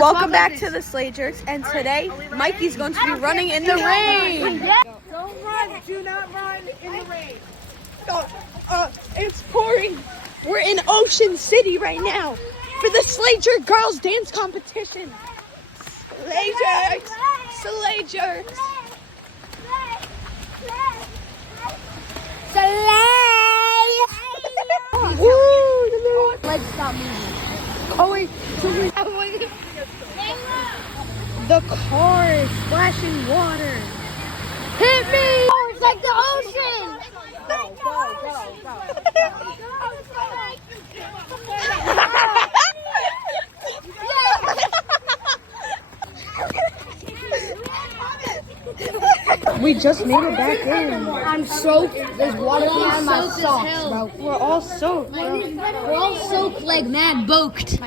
Welcome back to the SlayJerks, and today Mikey's going to be running in the rain. Don't run. Do not run in the rain. It's pouring. We're in Ocean City right now for the SlayJerk girls dance competition. SlayJerks, SlayJerks. Woo! Let's stop moving. Oh wait, the car is splashing water. Hit me! Oh, it's like the ocean. We just made it back in. I'm soaked. There's water coming out of my socks, bro. We're all soaked. We're all soaked like mad boaked.